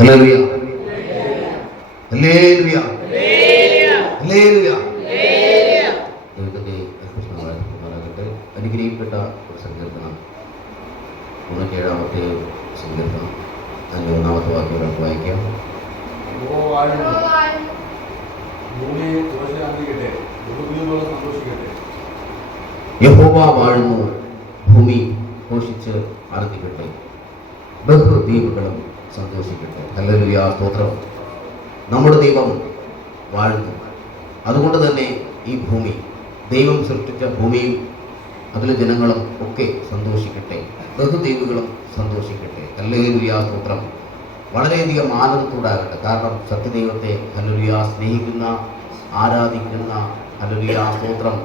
Hallelujah, hallelujah, hallelujah. ദൈവത്തിന്റെ കൃഷ്ണമാകട്ടെ. അനുഗ്രഹിക്കപ്പെട്ട ഒരു സങ്കീർത്തനം, 97-ാമത്തെ സങ്കീർത്തനം, അതിൻ്റെ 1-ാമത്തെ വാക്യം നമുക്ക് വായിക്കാം. യഹോവ വാഴുന്നു, ഭൂമി ഘോഷിച്ച് ആനന്ദിക്കട്ടെ, ബഹുദ്വീപുകളും സന്തോഷിക്കട്ടെ. ഹല്ലേലൂയ, സ്തോത്രം. നമ്മുടെ ദൈവം വാഴുന്നു. അതുകൊണ്ട് തന്നെ ഈ ഭൂമി, ദൈവം സൃഷ്ടിച്ച ഭൂമിയും അതിലെ ജനങ്ങളും ഒക്കെ സന്തോഷിക്കട്ടെ, ബഹുദ്വീപുകളും സന്തോഷിക്കട്ടെ. ഹല്ലേലൂയ, സ്തോത്രം. വളരെയധികം ആനന്ദത്തോടാകട്ടെ. കാരണം സത്യദൈവത്തെ ഹല്ലേലൂയ സ്നേഹിക്കുന്ന, ആരാധിക്കുന്ന, ഹല്ലേലൂയ സ്തോത്രം,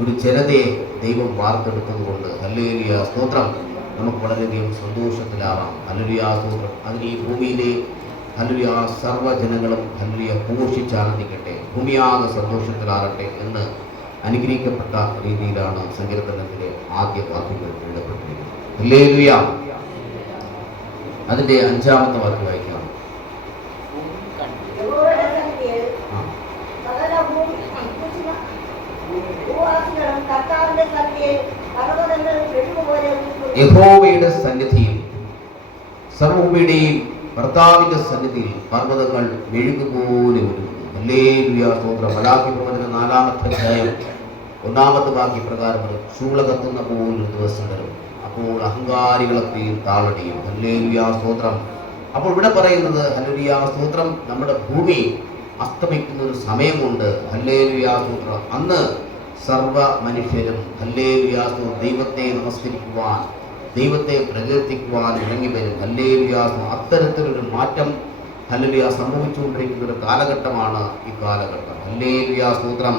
ഒരു ജനതയെ ദൈവം വാർത്തെടുത്തതുകൊണ്ട് ഹല്ലേലൂയ സ്തോത്രം നമുക്ക് വളരെയധികം സന്തോഷത്തിലാവാം. ഹല്ലേലൂയ സ്തോത്രം. അതിന് ഈ ഭൂമിയിലെ ഹല്ലേലൂയ സർവ്വജനങ്ങളും ഹല്ലേലൂയ ഘോഷിച്ചാനന്ദിക്കട്ടെ, ഭൂമിയാകെ സന്തോഷത്തിലാകട്ടെ എന്ന് അനുഗ്രഹിക്കപ്പെട്ട രീതിയിലാണ് സങ്കീർത്തനത്തിലെ ആദ്യ വാക്യങ്ങൾ എഴുതപ്പെട്ടിരിക്കുന്നത്. ഹല്ലേലൂയ. അതിൻ്റെ 5-ാമത്തെ വാക്യം വായിക്കാം. യഹോവയുടെ സന്നിധിയിൽ, സർവ്വഭൂമിയുടെയും കർത്താവിന്റെ സന്നിധിയിൽ പർവ്വതങ്ങൾ മെഴുകുപോലെ ഒരുങ്ങുന്നു. ഹല്ലേലൂയ, സ്തോത്രം. മലാക്കി പ്രവചനം 4-ാമത്തെ അധ്യായം 1-ാമത്തെ വാക്യപ്രകാരം ചൂള കത്തുന്ന പോലൊരു ദിവസം വരും, അപ്പോൾ അഹങ്കാരികളൊക്കെയും താളടിയും. ഹല്ലേലൂയ, സ്തോത്രം. അപ്പോൾ ഇവിടെ പറയുന്നത് ഹല്ലേലൂയ സ്തോത്രം, നമ്മുടെ ഭൂമി അസ്തമിക്കുന്ന ഒരു സമയമുണ്ട്. ഹല്ലേലൂയ സ്തോത്രം. അന്ന് സർവ മനുഷ്യരും ഹല്ലേലൂയ സ്തോത്രം ദൈവത്തെ നമസ്കരിക്കുവാൻ, ദൈവത്തെ പ്രകീർത്തിക്കുവാൻ ഇറങ്ങി വരും. ഹല്ലേലൂയ. അത്തരത്തിലൊരു മാറ്റം ഹല്ലേലൂയ സംഭവിച്ചുകൊണ്ടിരിക്കുന്ന ഒരു കാലഘട്ടമാണ് ഈ കാലഘട്ടം. ഹല്ലേലൂയ സ്തോത്രം.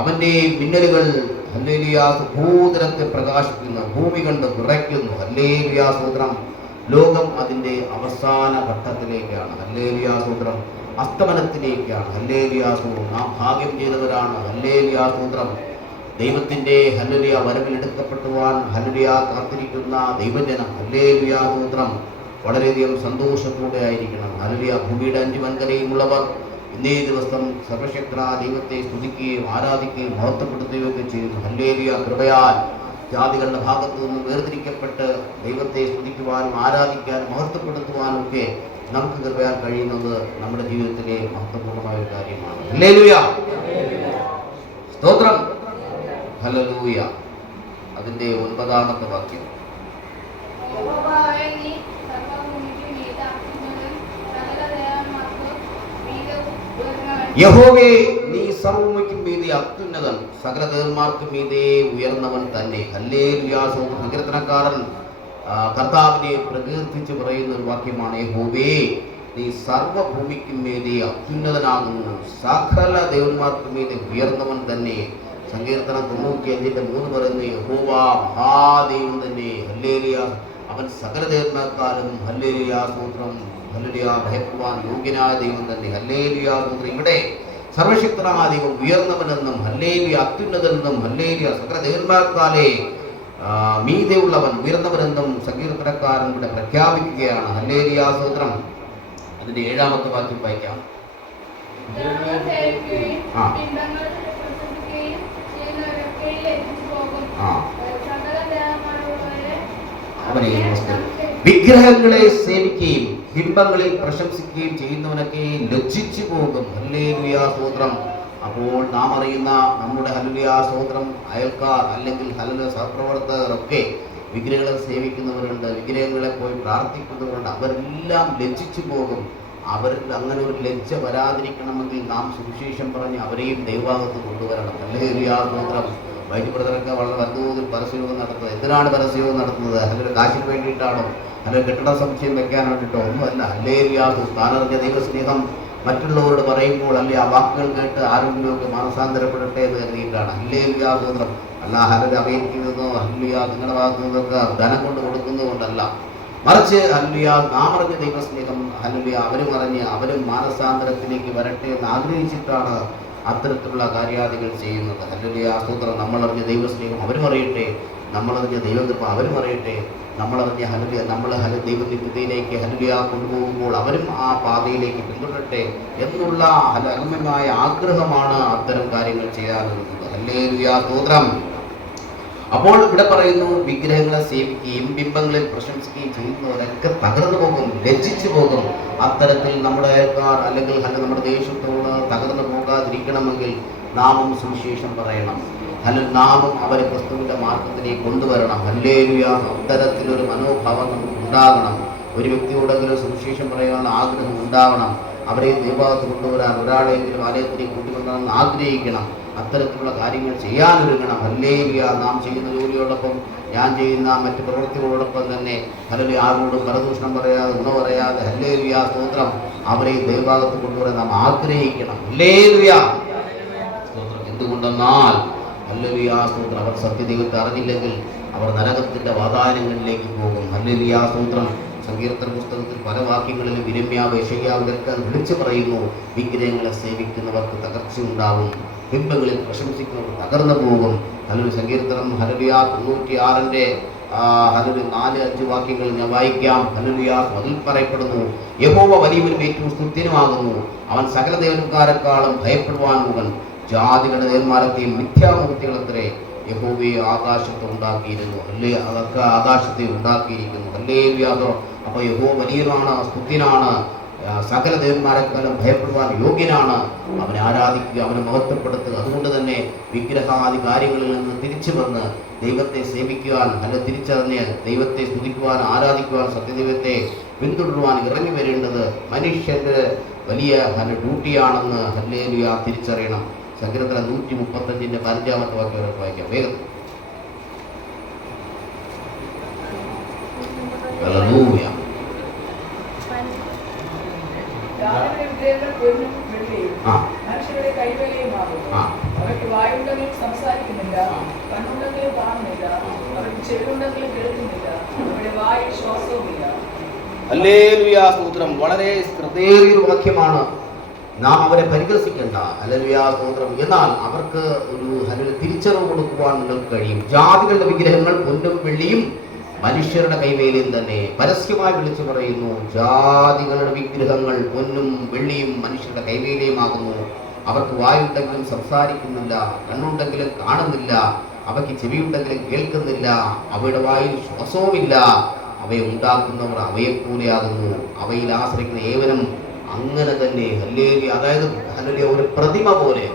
അവൻ്റെ മിന്നലുകൾ ഹല്ലേലൂയ ഭൂതലത്തെ പ്രകാശിക്കുന്നു, ഭൂമി കണ്ട് വിറയ്ക്കുന്നു. ഹല്ലേലൂയ സ്തോത്രം. ലോകം അതിൻ്റെ അവസാന ഘട്ടത്തിലേക്കാണ്. ഹല്ലേലൂയ സ്തോത്രം. അസ്തമനത്തിലേക്കാണ്. ഹല്ലേലൂയ സ്തോത്രം. നാം ഭാഗ്യം ചെയ്തവരാണ്. ഹല്ലേലൂയ സ്തോത്രം. ദൈവത്തിൻ്റെ ഹല്ലേലൂയ വരവിൽ എടുക്കപ്പെടുവാൻ ഹല്ലേലൂയ കാത്തിരിക്കുന്ന ദൈവജനം ഹല്ലേലൂയ സ്തോത്രം വളരെയധികം സന്തോഷത്തോടെ ആയിരിക്കണം. ഹല്ലേലൂയ. ഭൂമിയുടെ 5 വൻകരയുമുള്ളവർ ഇന്നേ ദിവസം സർവശക്തനായ ദൈവത്തെ സ്തുതിക്കുകയും ആരാധിക്കുകയും മഹത്വപ്പെടുത്തുകയൊക്കെ ചെയ്യുന്നു. ഹല്ലേലൂയ. കൃപയാൽ ജാതികളുടെ ഭാഗത്തു നിന്ന് വേർതിരിക്കപ്പെട്ട് ദൈവത്തെ സ്തുതിക്കുവാനും ആരാധിക്കാനും മഹത്വപ്പെടുത്തുവാനും ഒക്കെ നമുക്ക് കൃപയാൽ കഴിയുന്നത് നമ്മുടെ ജീവിതത്തിലെ മഹത്വപൂർണ്ണമായ ഒരു കാര്യമാണ്. ഹല്ലേലൂയ, സ്തോത്രം. ഹല്ലേലൂയ. അതിൻ്റെ 9-ാമത്തെ വാക്യം. യഹോവേ, നീ സർവ്വഭൂമിക്കും മീതെ അത്യുന്നതൻ, സകല ദേവന്മാർക്കും മീതെ ഉയർന്നവൻ തന്നെ. ഹല്ലേലൂയ. സങ്കീർത്തനക്കാരൻ കർത്താവിനെ പ്രകീർത്തിച്ച് പറയുന്ന ഒരു വാക്യമാണ്, യഹോവേ, നീ സർവ്വഭൂമിക്കും മീതെ അത്യുന്നതനാകുന്നു, സകല ദേവന്മാർക്കും മീതെ ഉയർന്നവൻ തന്നെ. സങ്കീർത്തനം 95:3 പറയുന്നു, യഹോവ മഹാദൈവം തന്നെ. ഹല്ലേലൂയ. അവൻ സകല ദേവന്മാർക്കാലും ഹല്ലേലൂയ സ്തോത്രം ഹല്ലേലൂയ ഭയപ്പെടുവാൻ യോഗ്യനായ ദൈവം തന്നെ. ഹല്ലേലൂയ സ്തോത്രം. ഇവിടെ സർവശക്തനായ ദൈവം ഉയർന്നവനെന്നും ഹല്ലേലൂയ അത്യുന്നതനെന്നും ഹല്ലേലൂയ സകല ദേവന്മാർക്കാലേ മീതെ ഉള്ളവൻ ഉയർന്നവനെന്നും സങ്കീർത്തനക്കാരൻ ഇവിടെ പ്രഖ്യാപിക്കുകയാണ്. ഹല്ലേലൂയ സ്തോത്രം. അതിന്റെ 7-ാമത്തെ വാക്യം വായിക്കാം. അവനെ വിഗ്രഹങ്ങളെ സേവിക്കുകയും ബിംബങ്ങളിൽ പ്രശംസിക്കുകയും ചെയ്യുന്നവനൊക്കെ ലജ്ജിച്ചു പോകും. ഹല്ലേലൂയ സ്തോത്രം. അപ്പോൾ നാം അറിയുന്ന നമ്മുടെ ഹല്ലേലൂയ സ്തോത്രം അയൽക്കാർ അല്ലെങ്കിൽ ഹല്ലേലൂയ സഹപ്രവർത്തകർ ഒക്കെ വിഗ്രഹങ്ങളെ സേവിക്കുന്നവരുണ്ട്, വിഗ്രഹങ്ങളെ പോയി പ്രാർത്ഥിക്കുന്നവരുണ്ട്. അവരെല്ലാം ലജ്ജിച്ചു പോകും. അവരിൽ അങ്ങനെ ഒരു ലജ്ജ വരാതിരിക്കണമെങ്കിൽ നാം സുവിശേഷം പറഞ്ഞ് അവരെയും ദൈവഭാഗത്ത് കൊണ്ടുവരണം. ഹല്ലേലൂയ സ്തോത്രം. വൈദ്യുപ്രദരൊക്കെ വളരെ വൻതോതിൽ പരസ്യയോഗം നടത്തുന്നത്. എന്തിനാണ് പരസ്യയോഗം നടത്തുന്നത്? അല്ലെങ്കിൽ കാശിന് വേണ്ടിയിട്ടാണോ? അല്ലെങ്കിൽ കെട്ടിട സമുച്ചയം വെക്കാൻ വേണ്ടിയിട്ടോ? ഒന്നുമല്ല. ഹല്ലേലൂയ. താനറിഞ്ഞ ദൈവസ്നേഹം മറ്റുള്ളവരോട് പറയുമ്പോൾ അല്ലെ ആ വാക്കുകൾ കേട്ട് ആരെങ്കിലുമൊക്കെ മാനസാന്തരപ്പെടട്ടെ എന്ന് കരുതിയിട്ടാണ്. ഹല്ലേലൂയ സ്തോത്രം. അല്ല ഹല്ലേലൂയ അമേരിക്കയിൽ നിന്നോ ഹല്ലേലൂയ നിങ്ങളുടെ ഭാഗത്തു നിന്നൊക്കെ ധനം കൊണ്ട് കൊടുക്കുന്നതുകൊണ്ടല്ല, മറിച്ച് ഹല്ലേലൂയ നാം അറിഞ്ഞ ദൈവസ്നേഹം ഹല്ലേലൂയ അവരും അറിഞ്ഞ് അവരും മാനസാന്തരത്തിലേക്ക് വരട്ടെ എന്ന് ആഗ്രഹിച്ചിട്ടാണ് അത്തരത്തിലുള്ള കാര്യാദികൾ ചെയ്യുന്നത്. ഹല്ലേലൂയ സ്തോത്രം. നമ്മളറിഞ്ഞ ദൈവസ്നേഹം അവരും അറിയട്ടെ, നമ്മളറിഞ്ഞ ദൈവകൃപ അവരും അറിയട്ടെ. നമ്മളറിഞ്ഞ ഹല്ലേലൂയ നമ്മൾ ദൈവനിത്യതയിലേക്ക് ഹല്ലേലൂയ കൊണ്ടുപോകുമ്പോൾ അവരും ആ പാതയിലേക്ക് പിന്തുടരട്ടെ എന്നുള്ള അഗമ്യമായ ആഗ്രഹമാണ് അത്തരം കാര്യങ്ങൾ ചെയ്യാനുള്ളത്. ഹല്ലേലൂയ സ്തോത്രം. അപ്പോൾ ഇവിടെ പറയുന്നു, വിഗ്രഹങ്ങളെ സേവിക്കുകയും ബിംബങ്ങളിൽ പ്രശംസിക്കുകയും ചെയ്യുന്നവരൊക്കെ തകർന്നു പോകും, ലജ്ജിച്ചു പോകും. അത്തരത്തിൽ നമ്മുടെ അയൽക്കാർ അല്ലെങ്കിൽ നമ്മുടെ ദേശത്തോട് തകർന്നു പോകാതിരിക്കണമെങ്കിൽ നാമും സുവിശേഷം പറയണം. അല്ലെങ്കിൽ നാമും അവരെ ക്രിസ്തുവിന്റെ മാർഗത്തിലേക്ക് കൊണ്ടുവരണം. ഹല്ലേലൂയ. അത്തരത്തിലൊരു മനോഭാവം നമുക്ക് ഉണ്ടാകണം. ഒരു വ്യക്തിയോടെങ്കിലും സുവിശേഷം പറയാനുള്ള ആഗ്രഹം ഉണ്ടാവണം. അവരെ ദൈവഭാഗത്ത് കൊണ്ടുവരാൻ ഒരാളെങ്കിലും ആലയത്തിലേക്ക് കൊണ്ടുവരണമെന്ന് ആഗ്രഹിക്കണം. അത്തരത്തിലുള്ള കാര്യങ്ങൾ ചെയ്യാനൊരുങ്ങണം. ഹല്ലേലൂയ. നാം ചെയ്യുന്ന ജോലിയോടൊപ്പം ഞാൻ ചെയ്യുന്ന മറ്റ് പ്രവൃത്തികളോടൊപ്പം തന്നെ ഹല്ലേലൂയ ആരോടും പരദൂഷണം പറയാതെ ഗുണ പറയാതെ ഹല്ലേലൂയ സ്തോത്രം അവരെ ദൈവഭാഗത്ത് കൊണ്ടുവരാൻ നാം ആഗ്രഹിക്കണം. ഹല്ലേലൂയ സ്തോത്രം. എന്തുകൊണ്ടെന്നാൽ ഹല്ലേലൂയ സ്തോത്രം അവർ സത്യദൈവത്തെ അറിഞ്ഞില്ലെങ്കിൽ അവർ നരകത്തിന്റെ വാതായനങ്ങളിലേക്ക് പോകും. ഹല്ലേലൂയ സ്തോത്രം. സങ്കീർത്തന പുസ്തകത്തിൽ പല വാക്യങ്ങളിലും ഇരമ്യാവ് യെശയ്യാവ് ഇവരൊക്കെ വിളിച്ചു പറയുന്നു, വിഗ്രഹങ്ങളെ സേവിക്കുന്നവർക്ക് തകർച്ചയുണ്ടാവും, ബിംബങ്ങളിൽ പ്രശംസിക്കുന്നവർ തകർന്നു പോകും. ഹല്ലേലൂയ. സങ്കീർത്തനം ഹല്ലേലൂയ 96-ന്റെ 4-5 വാക്യങ്ങൾ ഞാൻ വായിക്കാം. ഹല്ലേലൂയ. അതിൽ പറയപ്പെടുന്നു, യഹോവ വലിയവനും ഏറ്റവും സ്തുത്യനുമാകുന്നു, അവൻ സകല ദേവന്മാരെക്കാളും ഭയപ്പെടുവാൻ മുഖൻ, ജാതികളുടെ ദേവന്മാരത്തെയും മിഥ്യാമൂർത്തികളത്രേ യഹോവയെ ആകാശത്ത് ഉണ്ടാക്കിയിരുന്നു. അല്ലേ, അതൊക്കെ ആകാശത്തെ ഉണ്ടാക്കിയിരിക്കുന്നു. ഹല്ലേലൂയ. അപ്പോൾ യഹോവ വലിയവനാണ്, സ്തുത്യനാണ്, സകല ദേവന്മാരെക്കാളും ഭയപ്പെടുവാൻ യോഗ്യനാണ്. അവനെ ആരാധിക്കുക, അവനെ മഹത്വപ്പെടുത്തുക. അതുകൊണ്ട് തന്നെ വിഗ്രഹാദി കാര്യങ്ങളിൽ നിന്ന് തിരിച്ചു വന്ന് ദൈവത്തെ സേവിക്കുവാൻ, അല്ല തിരിച്ചറിഞ്ഞ് ദൈവത്തെ സ്തുതിക്കുവാൻ, ആരാധിക്കുവാൻ, സത്യദൈവത്തെ പിന്തുടരുവാൻ ഇറങ്ങി വരേണ്ടത് മനുഷ്യന്റെ വലിയ ഡ്യൂട്ടിയാണെന്ന് ഹല്ലേലൂയ തിരിച്ചറിയണം. സങ്കീർത്തനം 135-ന്റെ 5-ാമത്തെ വാക്യം അവർക്ക് വായിക്കാം വേഗം. ഹല്ലേലൂയ. മനുഷ്യരുടെ കൈവേലയുമാകും. അവർക്ക് വായുണ്ടെങ്കിലും സംസാരിക്കുന്നില്ല, കണ്ണുണ്ടെങ്കിലും കാണുന്നില്ല, അവർക്ക് ചെവിയുണ്ടെങ്കിലും കേൾക്കുന്നില്ല, അവരുടെ വായിൽ ശ്വാസവുമില്ല. ഹല്ലേലൂയ സ്തോത്രം. വളരെ ശ്രദ്ധേറിയൊരു വാക്യമാണ്. നാം അവരെ പരിഹസിക്കേണ്ട. ഹല്ലേലൂയ സ്തോത്രം. എന്നാൽ അവർക്ക് ഒരു തിരിച്ചറിവ് കൊടുക്കുവാൻ നിങ്ങൾക്ക് കഴിയും. ജാതികളുടെ വിഗ്രഹങ്ങൾ പൊന്നും വെള്ളിയും മനുഷ്യരുടെ കൈവേലയും തന്നെ. പരസ്യമായി വിളിച്ചു പറയുന്നു, ജാതികളുടെ വിഗ്രഹങ്ങൾ പൊന്നും വെള്ളിയും മനുഷ്യരുടെ കൈവേലയുമാകുന്നു. അവർക്ക് വായുണ്ടെങ്കിലും സംസാരിക്കുന്നില്ല, കണ്ണുണ്ടെങ്കിലും കാണുന്നില്ല, അവയ്ക്ക് ചെവിയുണ്ടെങ്കിലും കേൾക്കുന്നില്ല, അവയുടെ വായിൽ ശ്വാസവുമില്ല. അവയെ ഉണ്ടാക്കുന്നവർ അവയെപ്പോലെയാകുന്നു, അവയിൽ ആശ്രയിക്കുന്ന ഏവനും അങ്ങനെ തന്നെ. ഹല്ലേലൂയ. അതായത് ഹല്ലേലൂയ ഒരു പ്രതിമ പോലെ.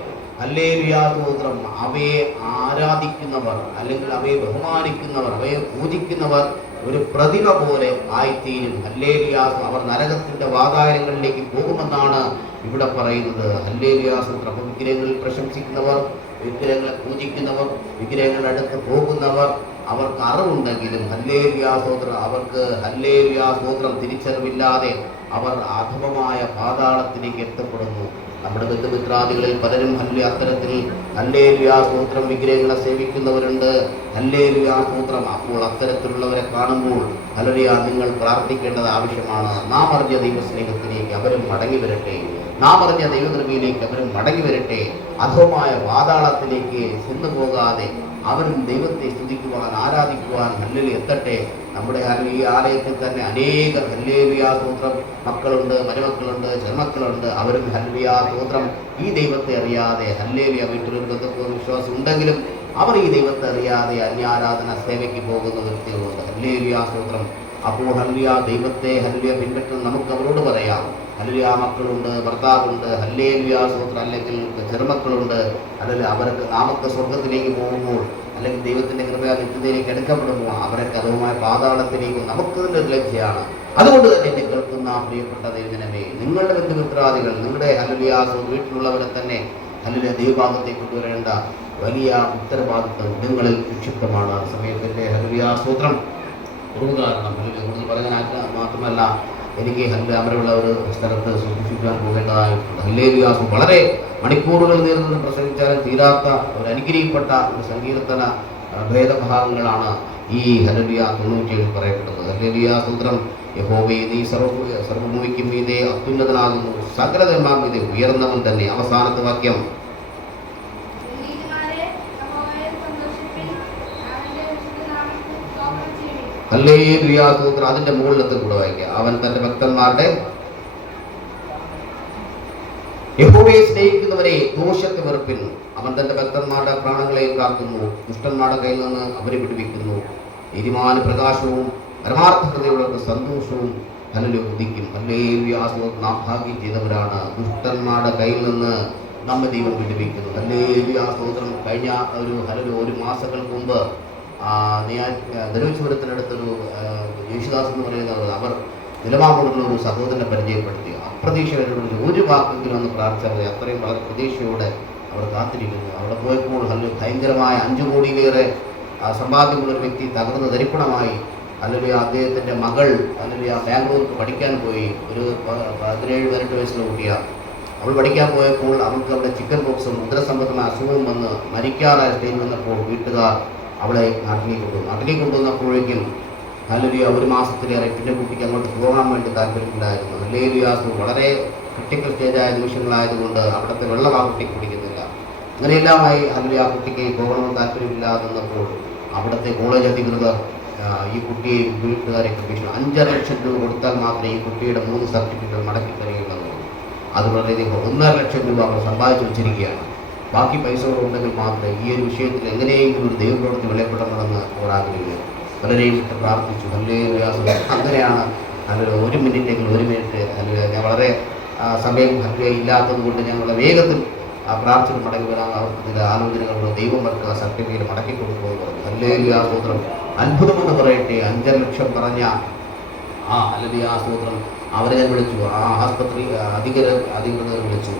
ഹല്ലേലൂയ സ്തോത്രം. അവയെ ആരാധിക്കുന്നവർ അല്ലെങ്കിൽ അവയെ ബഹുമാനിക്കുന്നവർ, അവയെ പൂജിക്കുന്നവർ ഒരു പ്രതിമ പോലെ ആയിത്തീരും. ഹല്ലേലൂയ. അവർ നരകത്തിന്റെ വാതായനങ്ങളിലേക്ക് പോകുമെന്നാണ് ഇവിടെ പറയുന്നത്. ഹല്ലേലൂയ സ്തോത്രം. വിഗ്രഹങ്ങളിൽ പ്രശംസിക്കുന്നവർ, വിഗ്രഹങ്ങളെ പൂജിക്കുന്നവർ, വിഗ്രഹങ്ങളുടെ അടുത്ത് പോകുന്നവർ, അവർക്ക് അറിവുണ്ടെങ്കിലും ഹല്ലേലൂയ സ്തോത്രം അവർക്ക് ഹല്ലേലൂയ സ്തോത്രം തിരിച്ചറിവില്ലാതെ അവർ അധമമായ പാതാളത്തിലേക്ക് എത്തപ്പെടുന്നു. നമ്മുടെ ബന്ധുമിത്രാദികളിൽ പലരും അത്തരത്തിൽ ഹല്ലേലൂയ സ്തോത്രം വിഗ്രഹങ്ങളെ സേവിക്കുന്നവരുണ്ട്. ഹല്ലേലൂയ സ്തോത്രം. അപ്പോൾ അത്തരത്തിലുള്ളവരെ കാണുമ്പോൾ ഹല്ലേലൂയ നിങ്ങൾ പ്രാർത്ഥിക്കേണ്ടത് ആവശ്യമാണ്. നാം അറിഞ്ഞ ദൈവസ്നേഹത്തിലേക്ക് അവരും മടങ്ങി വരട്ടെ. നാം അറിഞ്ഞ ദൈവകൃപയിലേക്ക് അവരും മടങ്ങി വരട്ടെ. അധമമായ പാതാളത്തിലേക്ക് ചെന്നു പോകാതെ അവരും ദൈവത്തെ സ്തുതിക്കുവാൻ, ആരാധിക്കുവാൻ ഹല്ലേലൂയ എത്തട്ടെ. നമ്മുടെ ഈ ആലയത്തിൽ തന്നെ അനേകം ഹല്ലേലൂയ സ്തോത്രം മക്കളുണ്ട്, മരുമക്കളുണ്ട്, ചെറുമക്കളുണ്ട്. അവരും ഹല്ലേലൂയ സ്തോത്രം ഈ ദൈവത്തെ അറിയാതെ ഹല്ലേലൂയ വീട്ടിലൊരു ബന്ധുത്വ വിശ്വാസം ഉണ്ടെങ്കിലും അവർ ഈ ദൈവത്തെ അറിയാതെ അന്യാരാധന സേവയ്ക്ക് പോകുന്ന വ്യക്തികളുണ്ട്. ഹല്ലേലൂയ സ്തോത്രം. അപ്പോൾ ഹല്ലേലൂയ ദൈവത്തെ ഹല്ലേലൂയ പിൻപറ്റുന്ന നമുക്ക് അവരോട് പറയാം. ഹല്ലേലൂയ മക്കളുണ്ട്, ഭർത്താവുണ്ട്, ഹല്ലേലൂയ സ്തോത്രം, അല്ലെങ്കിൽ ചെറുമക്കളുണ്ട്. അല്ലെങ്കിൽ അവർക്ക് നാമത്തെ സ്വർഗത്തിലേക്ക് പോകുമ്പോൾ അല്ലെങ്കിൽ ദൈവത്തിന്റെ കൃപയാൽ നിത്യതയിലേക്ക് എടുക്കപ്പെടുമ്പോൾ അവരൊക്കെ അതുമായ പാതാളത്തിലേക്ക് നമുക്ക് തന്നെ ഒരു ലക്ഷ്യമാണ്. അതുകൊണ്ട് തന്നെ എന്നെ കേൾക്കുന്ന പ്രിയപ്പെട്ട ദൈവജനമേ, നിങ്ങളുടെ ബന്ധുമിത്രാദികൾ, നിങ്ങളുടെ ഹല്ലേലൂയ വീട്ടിലുള്ളവരെ തന്നെ ഹല്ലേലൂയ ദൈവഭാഗത്തേക്ക് കൊണ്ടുവരേണ്ട വലിയ ഉത്തരവാദിത്വം നിങ്ങളിൽ നിക്ഷിപ്തമാണ്. സമയത്തിന്റെ ഹല്ലേലൂയ സ്തോത്രം. ഒരു ഉദാഹരണം കൂടുതൽ പറയാൻ മാത്രമല്ല, എനിക്ക് അമരമുള്ള ഒരു സ്ഥലത്ത് സൂക്ഷിക്കാൻ പോകേണ്ടതായിട്ടുണ്ട്. ഹല്ലേലൂയ. വളരെ മണിക്കൂറുകൾ നീർന്ന് പ്രസംഗിച്ചാലും തീരാത്ത ഒരു അനുഗ്രഹിക്കപ്പെട്ട ഒരു സങ്കീർത്തന ഭേദഭാഗങ്ങളാണ് ഈ ഹല്ലേലൂയ 97 പറയപ്പെടുന്നത്. ഹല്ലേലൂയ സ്തോത്രം. യഹോവേ, നീ സർവ്വഭൂമിക്കും മീതെ അത്യുന്നതനാകുന്നു, സകലതന്മാർ മീതെ ഉയർന്നവൻ തന്നെ. അവസാനത്തെ വാക്യം, ഹല്ലേലൂയ സ്തോത്രം. അതിന്റെ മുകളിലത്തെ കൂടെ വായിക്കുക. അവൻ തന്റെ ഭക്തന്മാരുടെ യഹോവയെ സ്നേഹിക്കുന്നവരെ ദോഷത്തെ വെറുപ്പിൻ. അവൻ തന്റെ ഭക്തന്മാരുടെ പ്രാണങ്ങളെ കാക്കുന്നു. ദുഷ്ടന്മാരുടെ കയ്യിൽ നിന്ന് അവരെ വിടുവിക്കുന്നു. നീതിമാന പ്രകാശവും പരമാർത്ഥ ഹൃദയമുള്ളവർക്ക് സന്തോഷവും ഹല്ലേലൂയ ഉദിക്കും. ഹല്ലേലൂയ സ്തോത്രം. നാം ഭാഗ്യം ചെയ്തവരാണ്. ദുഷ്ടന്മാരുടെ കയ്യിൽ നിന്ന് നമ്മെ ദൈവം വിടുവിക്കുന്നു. ഹല്ലേലൂയ സ്തോത്രം. കഴിഞ്ഞ ഒരു മാസങ്ങൾക്ക് മുമ്പ് ധനുവച്ചപുരത്തിനടുത്തൊരു യേശുദാസ് എന്ന് പറയുന്നത് അവർ നിലമാകുള്ള ഒരു സഹോദരനെ പരിചയപ്പെടുത്തി. അപ്രതീക്ഷിതമായിട്ടുള്ള ഒരു വാക്കെങ്കിലും ഒന്ന് പ്രാർത്ഥിച്ചാൽ മതി. അത്രയും വളരെ പ്രതീക്ഷയോടെ അവർ കാത്തിരിക്കുന്നു. അവിടെ പോയപ്പോൾ ഭയങ്കരമായ 5 കോടിയിലേറെ സമ്പാദ്യമുള്ളൊരു വ്യക്തി തകർന്ന് തരിപ്പണമായി. അല്ലെങ്കിൽ അദ്ദേഹത്തിൻ്റെ മകൾ അല്ലെങ്കിൽ ബാംഗ്ലൂർക്ക് പഠിക്കാൻ പോയി. ഒരു 17-18 വയസ്സുള്ള കുട്ടിയാണ്. അവൾ പഠിക്കാൻ പോയപ്പോൾ അവൾക്ക് അവിടെ ചിക്കൻ ബോക്സും ഉദരസംബന്ധമായ അസുഖവും വന്ന് മരിക്കാറായ സ്റ്റേജിൽ വന്നപ്പോൾ വീട്ടുകാർ അവളെ നാട്ടിലേക്ക് കൊണ്ടുവന്നപ്പോഴേക്കും ഹല്ലേലൂയ 1 മാസത്തിലേറെ പിന്നെ കുട്ടിക്ക് അങ്ങോട്ട് പോകാൻ വേണ്ടി താല്പര്യമില്ലായിരുന്നു. ഹല്ലേലൂയ വളരെ ക്രിട്ടിക്കൽ സ്റ്റേജായ നിമിഷങ്ങളായതുകൊണ്ട് അവിടുത്തെ വെള്ളം ആ കുട്ടിക്ക് കുടിക്കുന്നില്ല. അങ്ങനെയെല്ലാമായി ഹല്ലേലൂയ കുട്ടിക്ക് പോകണമെന്ന് താല്പര്യമില്ലാതെന്നപ്പോൾ അവിടുത്തെ കോളേജ് അധികൃതർ ഈ കുട്ടിയെയും വീട്ടുകാരെയൊക്കെ ഭീഷണി 5.5 ലക്ഷം രൂപ കൊടുത്താൽ മാത്രമേ ഈ കുട്ടിയുടെ 3 സർട്ടിഫിക്കറ്റ് മടക്കി തരികയുള്ളൂ. അത് വളരെയധികം 1.5 ലക്ഷം രൂപ അവർ സമ്പാദിച്ചു വെച്ചിരിക്കുകയാണ്. ബാക്കി പൈസകൾ ഉണ്ടെങ്കിൽ മാത്രമേ ഈ ഒരു വിഷയത്തിൽ എങ്ങനെയെങ്കിലും ഒരു ദൈവപ്രവൃത്തി വെളിപ്പെടണമെന്ന് അവർ ആഗ്രഹിക്കുന്നു. പലരെയും പ്രാർത്ഥിച്ചു. ഹല്ലേലൂയ. അങ്ങനെയാണ് അല്ലെങ്കിൽ 1 മിനിറ്റെങ്കിലും 1 മിനിറ്റ് അല്ലെങ്കിൽ ഞാൻ വളരെ സമയം ഇല്ലാത്തത് കൊണ്ട് ഞങ്ങളുടെ വേഗത്തിൽ പ്രാർത്ഥന മടങ്ങി വരാൻ അവർക്ക് ആലോചനകളുള്ള ദൈവങ്ങൾക്ക് സർട്ടിഫിക്കറ്റ് മടക്കി കൊടുക്കുമെന്ന് പറഞ്ഞു. ഹല്ലേലൂയ സ്തോത്രം. അത്ഭുതമെന്ന് പറയട്ടെ. 5 ലക്ഷം പറഞ്ഞ ഹല്ലേലൂയ സ്തോത്രം. അവരെ ഞാൻ വിളിച്ചു. ആസ്പത്രി അധികൃതർ വിളിച്ചു.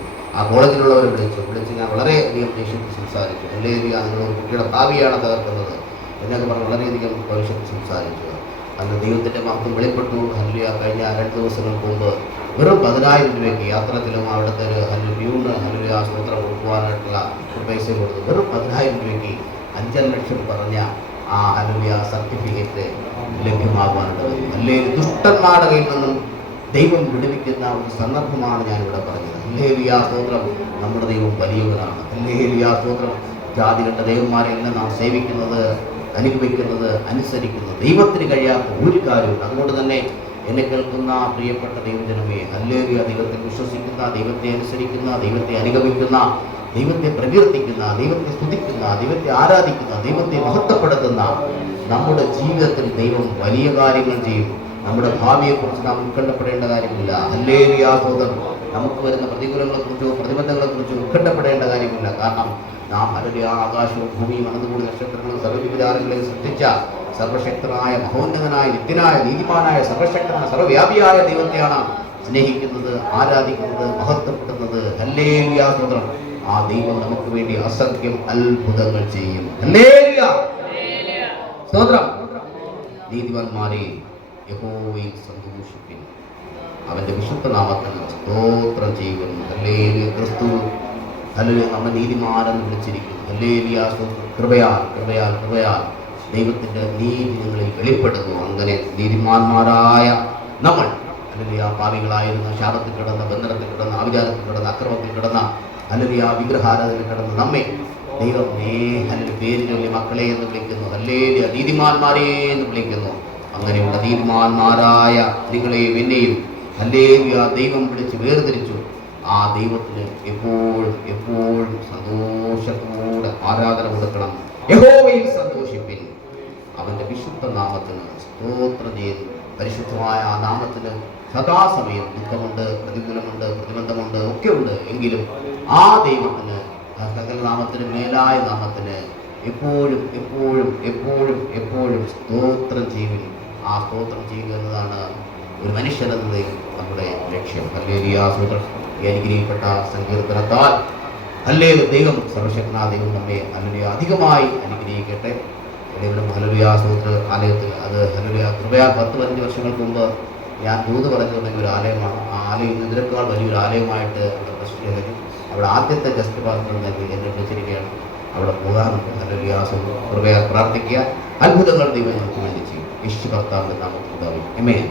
കോളേജിലുള്ളവരെ വിളിച്ച് ഞാൻ വളരെയധികം ദേഷ്യത്തിൽ സംസാരിച്ചു. ഹല്ലേലൂയ. നിങ്ങളൊരു കുട്ടിയുടെ ഭാവിയാണ് തകർക്കുന്നത് എന്നൊക്കെ പറഞ്ഞ് വളരെയധികം ഭവിഷ്യത്തിൽ സംസാരിച്ചു. അന്ന് ദൈവത്തിൻ്റെ മഹത്വം വെളിപ്പെട്ടു. ഹല്ലേലൂയ. കഴിഞ്ഞ 2 ദിവസങ്ങൾക്ക് മുമ്പ് വെറും 10,000 രൂപയ്ക്ക് യാത്രത്തിലും അവിടുത്തെ ഒരു പ്യൂണ് ഹല്ലേലൂയ സ്തോത്രം കൊടുക്കുവാനായിട്ടുള്ള പൈസ കൊടുത്തു. വെറും 10,000 രൂപയ്ക്ക് 5 ലക്ഷം പറഞ്ഞ ഹല്ലേലൂയ സർട്ടിഫിക്കറ്റ് ലഭ്യമാകുവാനുണ്ട്. അല്ലെങ്കിൽ ദുഷ്ടന്മാരുടെ കയ്യിൽ നിന്നും ദൈവം വിടുവിക്കുന്ന ഒരു സന്ദർഭമാണ് ഞാനിവിടെ പറഞ്ഞത്. ഹല്ലേലൂയ സ്തോത്രം. നമ്മുടെ ദൈവം വലിയവനാണ്. ഹല്ലേലൂയ സ്തോത്രം. ജാതികളുടെ ദൈവന്മാരെല്ലാം നാം സേവിക്കുന്നത്, അനുഭവിക്കുന്നത്, അനുസരിക്കുന്നത് ദൈവത്തിന് കഴിയാത്ത ഒരു കാര്യവും. അതുകൊണ്ട് തന്നെ എന്നെ കേൾക്കുന്ന പ്രിയപ്പെട്ട ദൈവജനമേ, ഹല്ലേലൂയ. ദൈവത്തെ വിശ്വസിക്കുന്ന, ദൈവത്തെ അനുസരിക്കുന്ന, ദൈവത്തെ അനുഗമിക്കുന്ന, ദൈവത്തെ പ്രകീർത്തിക്കുന്ന, ദൈവത്തെ സ്തുതിക്കുന്ന, ദൈവത്തെ ആരാധിക്കുന്ന, ദൈവത്തെ മഹത്വപ്പെടുത്തുന്ന നമ്മുടെ ജീവിതത്തിൽ ദൈവം വലിയ കാര്യങ്ങൾ ചെയ്യും. നമ്മുടെ ഭാവിയെക്കുറിച്ച് നാം ഉത്കണ്ഠപ്പെടേണ്ട കാര്യമില്ല. ഹല്ലേലൂയ സ്തോത്രം. നമുക്ക് വരുന്ന പ്രതികൂലങ്ങളെക്കുറിച്ചോ പ്രതിബന്ധങ്ങളെക്കുറിച്ചോ ഉത്കണ്ഠപ്പെടേണ്ട കാര്യമില്ല. കാരണം നാം ഹല്ലേലൂയ ആകാശവും ഭൂമിയും അനന്തകൂടി നക്ഷത്രങ്ങളും സർവ്വവിചാരങ്ങളെയും സൃഷ്ടിച്ച സർവശക്തനായ മഹോന്നതനായ നിത്യനായ നീതിമാനായ സർവശക്തനായ സർവ്വവ്യാപിയായ ദൈവത്തെയാണ് സ്നേഹിക്കുന്നത്, ആരാധിക്കുന്നത്, മഹത്വപ്പെടുന്നത്. ഹല്ലേലൂയ സ്തോത്രം. ആ ദൈവം നമുക്ക് വേണ്ടി അസംഖ്യം അത്ഭുതങ്ങൾ ചെയ്യും. ഹല്ലേലൂയ സ്തോത്രം. നീതിമാന്മാരെ യഹോവയിൽ സന്തോഷിപ്പിൻ. അവന്റെ വിശുദ്ധ നാമത്തിൽ സ്തോത്രം ചെയ്യുന്നു. ഹല്ലേലൂയ. ക്രിസ്തു ഹല്ലേലൂയ നമ്മെ നീതിമാനെന്ന് വിളിച്ചിരിക്കുന്നു. ഹല്ലേലൂയ സ്തോത്രം. കൃപയാൽ ദൈവത്തിൻ്റെ നീതി നിങ്ങളിൽ വെളിപ്പെടുന്നു. അങ്ങനെ നീതിമാന്മാരായ നമ്മൾ ഹല്ലേലൂയ പാപികളായിരുന്ന, ശാപത്തിൽ കിടന്ന, ബന്ധനത്തിൽ കിടന്ന, ആവിചാരത്തിൽ കിടന്ന, അക്രമത്തിൽ കിടന്ന, ഹല്ലേലൂയ വിഗ്രഹാരാധനയിൽ കിടന്ന നമ്മെ ദൈവം ഹല്ലേലൂയ പേര് ചൊല്ലി മക്കളെ എന്ന് വിളിക്കുന്നു. ഹല്ലേലൂയ നീതിമാന്മാരെ എന്ന് വിളിക്കുന്നു. അങ്ങനെയുള്ള നീതിമാന്മാരായ നിങ്ങളെയും എന്നെയും ഹല്ലേലൂയ ദൈവം വിളിച്ച് വേർതിരിച്ചു. ആ ദൈവത്തിന് എപ്പോഴും സന്തോഷത്തോടെ ആരാധന കൊടുക്കണം. യഹോവയിൽ സന്തോഷിപ്പിൻ. അവന്റെ വിശുദ്ധ നാമത്തിന് സ്തോത്രം ചെയ്യുന്നു. പരിശുദ്ധമായ ആ നാമത്തിന് സദാസമയം ദുഃഖമുണ്ട്, പ്രതികൂലമുണ്ട്, പ്രതിബന്ധമുണ്ട്, ഒക്കെ ഉണ്ട്. എങ്കിലും ആ ദൈവത്തിന് സകല നാമത്തിന് മേലായ നാമത്തിന് എപ്പോഴും സ്തോത്രം ചെയ്യുവിൻ. ആ സ്തോത്രം ചെയ്യുക എന്നതാണ് ഒരു മനുഷ്യനെന്ന നമ്മുടെ ലക്ഷ്യം. ഹല്ലേലൂയ സ്തോത്രം. ഈ അനുഗ്രഹിക്കപ്പെട്ട സങ്കീർത്തനത്താൽ ഹല്ലേലൂയ ദൈവം സർവശക്തനായ ദൈവം നമ്മെ ഹല്ലേലൂയ അധികമായി അനുഗ്രഹിക്കട്ടെ. ദൈവം ഹല്ലേലൂയ സ്തോത്ര ആലയത്തിൽ അത് ഹല്ലേലൂയ കൃപയാൽ 10-15 വർഷങ്ങൾക്ക് മുമ്പ് ഞാൻ ദൂത് പറഞ്ഞിട്ടുണ്ടെങ്കിൽ ഒരു ആലയമാണ്. ആ ആലയം ഇതിനേക്കാൾ വലിയൊരു ആലയമായിട്ട് അവിടെ പ്രശ്നം. അവിടെ ആദ്യത്തെ ജസ്റ്റ് പാസ്റ്റർ നൽകി എന്നെ വിളിച്ചിരിക്കുകയാണ്. അവിടെ പോകാറുണ്ട്. ഹല്ലേലൂയ സ്തോത്രം. കൃപയാൽ പ്രാർത്ഥിക്കുക. അത്ഭുതങ്ങൾ ദൈവം നമുക്ക് വേണ്ടി ചെയ്യും. യേശു കർത്താവിന്റെ നാമത്തിൽ ആമേൻ.